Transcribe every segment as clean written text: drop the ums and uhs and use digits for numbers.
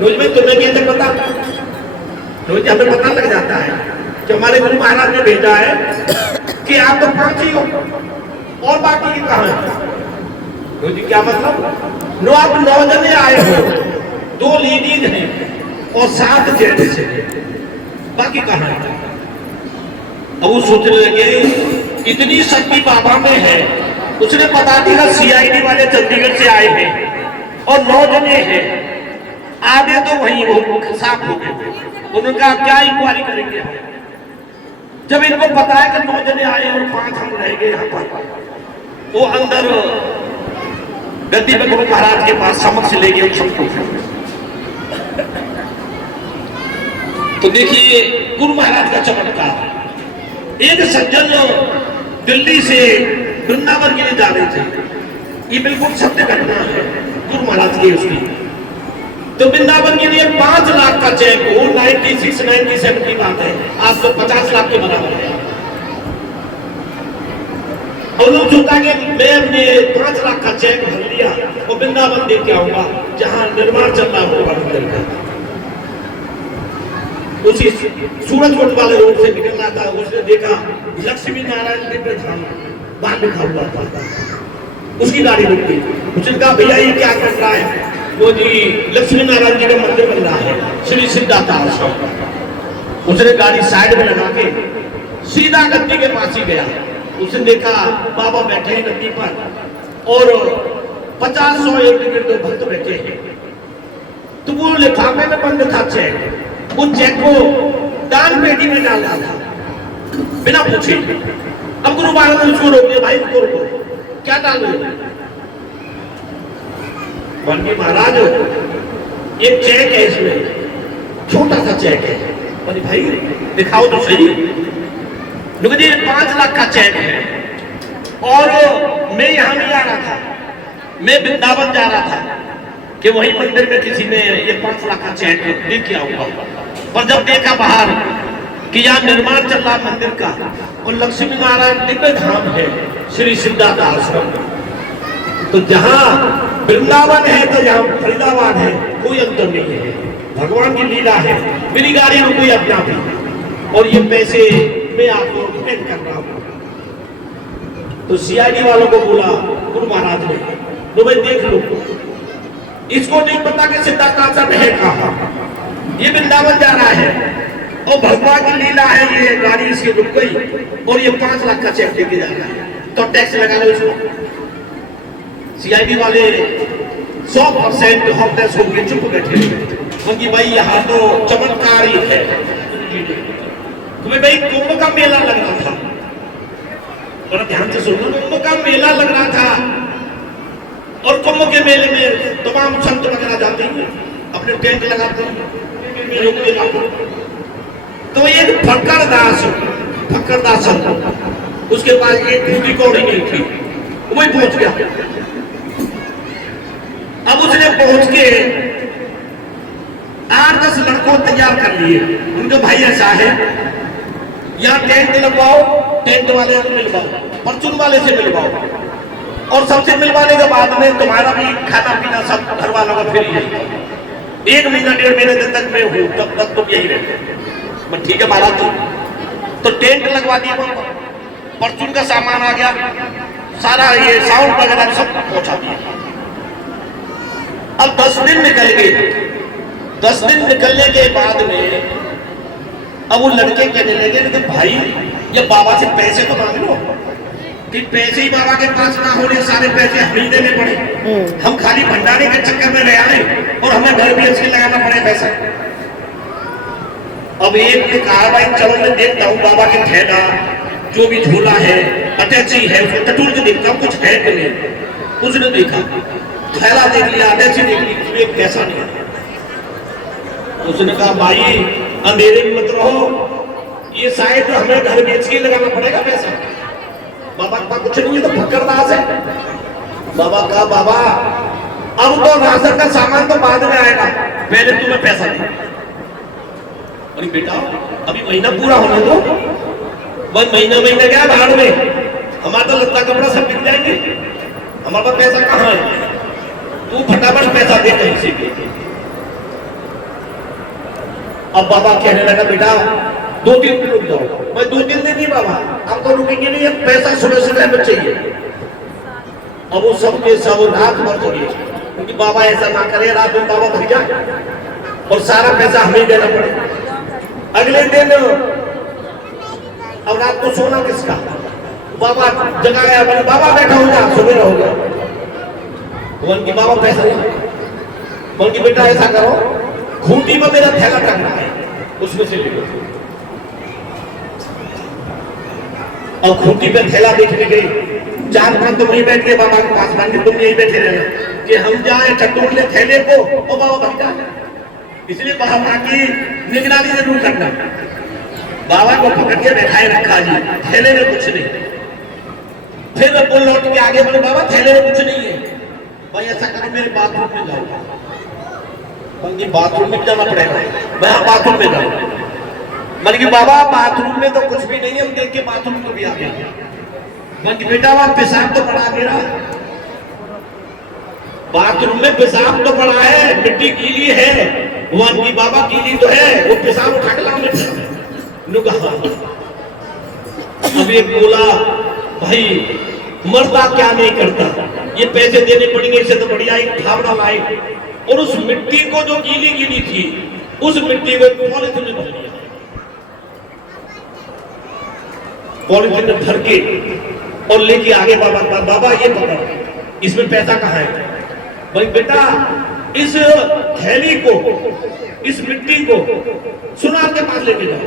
रोज में तुम्हें कैसे पता? रोज हमें पता लग जाता है कि हमारे गुरु महाराज ने भेजा है कि आप तो 5 ही हो और बाकी की कहां है? रोज क्या मतलब? नो आप 9 जने आए हो, 2 लेडीज हैं और 7 जेंट्स हैं, बाकी कहां है? अब वो सोचने लगे इतनी शक्ति बाबा में है। उसने पता दिया CID वाले चंडीगढ़ से आए हैं और 9 जने हैं, आधे तो वहीं वो साफ हो गए। उन्होंने कहा क्या इंक्वायरी करेंगे? जब इनको पता है कि 9 जने आए और 5 हम रह गए यहाँ पर, वो अंदर गद्दी पे गुरु महाराज के पास समक्ष ले गए सबको। तो देखिए गुरु महाराज का चमत्कार। एक सज्जन दिल्ली से वृंदावन के लिए जा रहे थे, ये बिल्कुल सत्य घटना है गुरु महाराज की उसकी। तो वृंदावन के लिए 5 लाख का चेक हो, 96, 97 की बात है, आज तो 50 लाख के बराबर है। और लोग सोचता कि मैं अपने 5 लाख का चेक भर लिया और वृंदावन दे के आऊंगा जहां निर्माण चल रहा होगा मंदिर का। उसी सूरजकोट वाले रोड से निकल रहा था, उसने देखा लक्ष्मी नारायण दिव्य धाम बाहर लिखा हुआ था। उसकी गाड़ी रुक गई। उसने कहा भैया ये क्या कर रहा है? वो जी लक्ष्मी नारायण जी का मंदिर बन रहा है, श्री सिद्धार्थ आश्रम। उसने गाड़ी साइड में लगा के सीधा गद्दी के पास ही गया। उसने देखा बाबा बैठे हैं गद्दी पर और 50-100 एक भक्त बैठे हैं। तो वो लिफाफे में बंद था चेक, वो चेक को दान पेटी में डाल रहा था बिना पूछे। अब गुरु महाराज ने उसको रोक दिया, भाई रुको, क्या डाल रहे हो? बल्कि महाराज एक चेक है, इसमें छोटा सा चेक है। बोले भाई दिखाओ तो सही। मुझे 5 लाख का चेक है और मैं यहाँ नहीं आ रहा था, मैं वृंदावन जा रहा था कि वही मंदिर में किसी ने ये 5 लाख का चेक दे के आऊंगा। पर जब देखा बाहर कि यहाँ निर्माण चल रहा मंदिर का और लक्ष्मी नारायण दिव्य धाम है श्री सिद्धार्थ आश्रम, तो जहाँ वृंदावन है तो यहाँ फरीदाबाद है, कोई अंतर नहीं है। भगवान की लीला है। मेरी गाड़ी रुक गई अपना भी और ये पैसे मैं आपको पेड कर रहा हूँ। तो CID वालों को बोला गुरु महाराज ने, तो भाई देख लो, इसको नहीं पता कि सिद्धार्थ आश्रम है कहाँ, ये वृंदावन जा रहा है और भगवान की लीला है। ये गाड़ी इसकी रुक गई और ये 5 लाख का चेक लेके जा रहा है, तो टैक्स लगा लो इसको। CID वाले 100% हॉपलेस होकर चुप बैठे क्योंकि भाई यहाँ तो चमत्कार ही है। तुम्हें भाई कुंभ का मेला लग रहा था, और ध्यान से सुनो, कुंभ का मेला लग रहा था और कुंभ के मेले में तमाम संत वगैरह जाते हैं, अपने टेंट लगाते हैं, तो एक फक्करदास उसके पास एक धूती कौड़ी नहीं थी, वही पहुंच गया। अब उसने पहुंच के 8-10 लड़कों तैयार कर लिए। उनके भाई ऐसा है, यहाँ टेंट लगवाओ, टेंट वाले से मिलवाओ, परचून वाले से मिलवाओ, और सबसे मिलवाने के बाद में तुम्हारा भी खाना पीना सब घर वालों का फ्री है। 1 महीना 1.5 महीने तक मैं हूँ, तब तक तुम यही रहते। मैं ठीक है महाराज। तो टेंट लगवा दिया, परचून का सामान आ गया, सारा ये साउंड वगैरह सब पहुंचा दिया। अब 10 दिन निकल गए। 10 दिन निकलने के बाद में अब वो लड़के कहने लगे कि भाई ये बाबा से पैसे तो मांग लो, कि पैसे ही बाबा के पास ना होने, सारे पैसे हम ही देने पड़े। हम खाली भंडारे के चक्कर में रह आए और हमें घर भी अच्छे लगाना पड़े पैसा। अब एक ने कहा भाई चलो मैं देखता हूँ बाबा के थैला जो भी झोला है, अटैची है, उसको टटोल के देखता हूँ कुछ है कि नहीं। उसने देखा, थैला देख लिया, अटैची देख ली, एक पैसा नहीं। उसने कहा भाई अंधेरे में मत रहो, ये शायद हमें घर बेच के लगाना पड़ेगा पैसा। बाबा के पास कुछ नहीं है तो फक्करदास है। बाबा कहा बाबा अब तो राशन का सामान तो बाद में आएगा, पहले तुम्हें पैसा दे। अरे बेटा अभी महीना पूरा होने दो, बस महीना क्या भाड़ में, हमारा तो लत्ता कपड़ा सब बिक जाएंगे, हमारे पास पैसा कहाँ है, तू फटाफट पैसा दे कहीं से भी। अब बाबा कहने लगा बेटा 2-3 दिन रुक जाओ। मैं 2-3 दिन नहीं बाबा, अब तो रुकेंगे नहीं, अब पैसा सुबह सुबह में चाहिए। अब वो सब के सब रात भर जगे, क्योंकि बाबा ऐसा ना करे रात में बाबा भग जाए और सारा पैसा हमें देना पड़े। अगले दिन अब रात को सोना किसका, बाबा जगा गया, बोले बाबा बैठा हो जा, सुबह हो गया। बोल की बाबा पैसा नहीं, बोल की बेटा ऐसा करो, खूंटी में मेरा थैला टंगना है, उसमें से ले लो। और खूंटी पे थैला देखने गई, 4 दिन तो वहीं बैठ के बाबा के पास मान के तुम यहीं बैठे रहना कि हम जाए टटोर ले थैले को और बाबा भाग जाए। इसलिए बाबा की निगरानी जरूर करना। बाबा को पकड़ के बैठाए रखा जी, थैले में कुछ नहीं। फिर वो लौट के आगे बोले बाबा थैले में कुछ नहीं है। भाई ऐसा करो मेरे बाथरूम में जाओ। बल्कि बाथरूम में जाना पड़ेगा, मैं बाथरूम में जाऊँ। बल्कि बाबा बाथरूम में तो कुछ भी नहीं है, हम देख के बाथरूम में भी आ गए। बल्कि बेटा वहां पेशाब तो पड़ा मेरा, बाथरूम में पेशाब तो पड़ा है, मिट्टी गीली है, वहां की बाबा गीली तो है, वो पेशाब उठा के लाओ। अब ये बोला भाई मर्दा क्या नहीं करता, ये पैसे देने पड़ेंगे, इससे तो बढ़िया एक भावना लाई। और उस मिट्टी को जो गीली गीली थी, उस मिट्टी को पॉलिथीन में भर लिया, पॉलिथीन में भर के और लेके आगे बाबा बाबा ये पकड़, इसमें पैसा कहाँ है। भाई बेटा इस थैली को, इस मिट्टी को सुनार के पास लेके जाओ,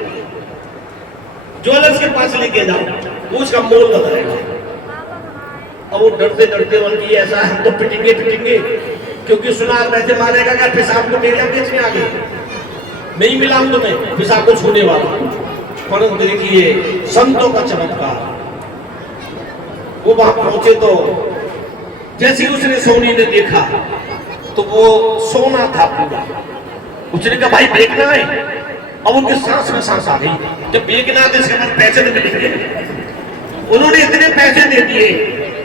ज्वेलर्स के पास लेके जाओ, वो उसका मोल बताएगा। और वो डरते डरते उनकी ऐसा हम तो पिटेंगे पिटेंगे, क्योंकि सुनार वैसे मारेगा क्या पेशाब को मेरे बेचने आ गए, नहीं मिला हूं तुम्हें पेशाब को छूने वाला। परंतु देखिए संतों का चमत्कार, वो वहां पहुंचे तो जैसे उसने सोनी ने देखा तो वो सोना था पूरा। उसने कहा भाई बेचना है। अब उनके सांस में सांस आ गई, जब बेचना तो इसके बाद पैसे नहीं मिलेंगे। उन्होंने इतने पैसे दे दिए,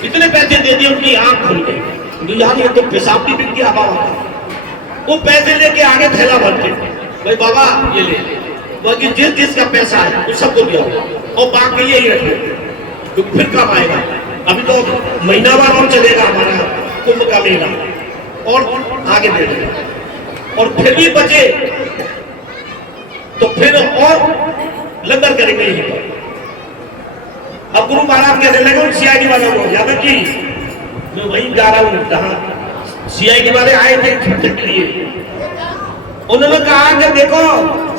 इतने पैसे दे दिए, उनकी आंख खुल गई, यार ये तो पेशाब भी बिक गया बाबा। वो पैसे लेके आगे थैला भर के, भाई बाबा ये ले, बाकी जिस जिसका पैसा है वो सबको दिया और बाकी यही रखे, तो फिर कब आएगा। अभी तो महीना भर और चलेगा हमारा कुंभ का मेला, और आगे दे देगा, और फिर भी बचे तो फिर और लंगर करेंगे यहीं पर। अब गुरु महाराज कहने लगे सीआईडी वालों को, यादव जी मैं वहीं जा रहा हूँ जहां सीआईडी वाले आए थे छुट्टी के लिए। उन्होंने कहा कि देखो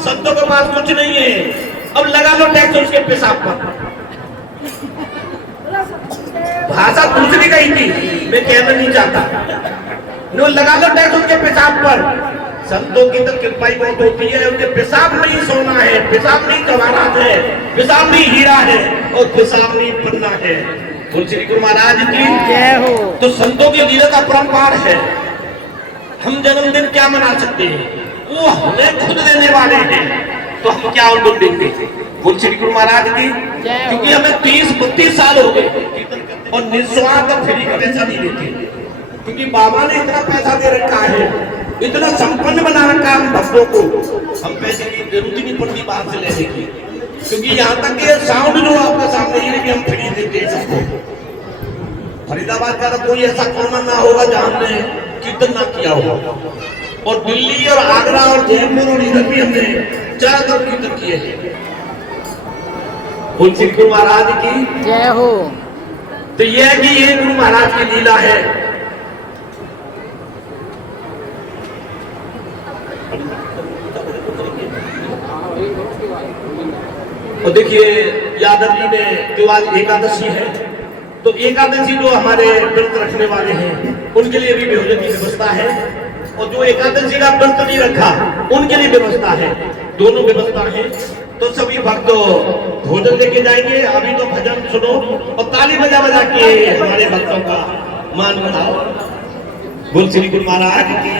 संतों के पास कुछ नहीं है, अब लगा लो टैक्स उसके पेशाब पर। भाषा दूसरी गई थी, मैं कहना नहीं चाहता, लगा लो टैक्स उसके पेशाब पर। संतों की तो कृपा ही बहुत होती है, उनके पेशाब नहीं सोना है, पेशाब नहीं जवाहरात है, पेशाब नहीं हीरा है, और पेशाब नहीं पन्ना है। बोल श्री गुरु महाराज की जय हो। तो संतों की लीला का परंपार है। हम जन्मदिन क्या मना सकते हैं, वो हमें खुद देने वाले हैं, तो हम क्या उनको देंगे। बोल श्री गुरु महाराज की, क्योंकि हमें 30-32 साल हो गए और निस्वार्थ फ्री का पैसा नहीं देते, क्योंकि बाबा ने इतना पैसा दे रखा है, इतना संपन्न बना रखा है हम भक्तों को, हम पैसे की जरूरत ही नहीं पड़ती बाहर से लेने की। क्योंकि यहाँ तक कि साउंड जो आपके सामने ये भी हम फ्री देते हैं सबको। फरीदाबाद का तो कोई ऐसा कॉर्नर ना होगा जहाँ हमने कीर्तन ना किया होगा, और दिल्ली और आगरा और जयपुर और इधर भी हमने ज्यादातर कीर्तन किए हैं। श्री गुरु महाराज की जय हो। तो यह है कि ये गुरु महाराज की लीला है। और देखिए यादव जी ने जो आज एकादशी है, तो एकादशी जो हमारे व्रत रखने वाले हैं उनके लिए भी भोजन की व्यवस्था है, और जो एकादशी का व्रत नहीं रखा उनके लिए व्यवस्था है, दोनों व्यवस्था है। तो सभी भक्त भोजन लेके जाएंगे। अभी तो भजन सुनो और ताली बजा बजा के हमारे भक्तों का मान बढ़ाओ। बोल श्री गुरु महाराज की।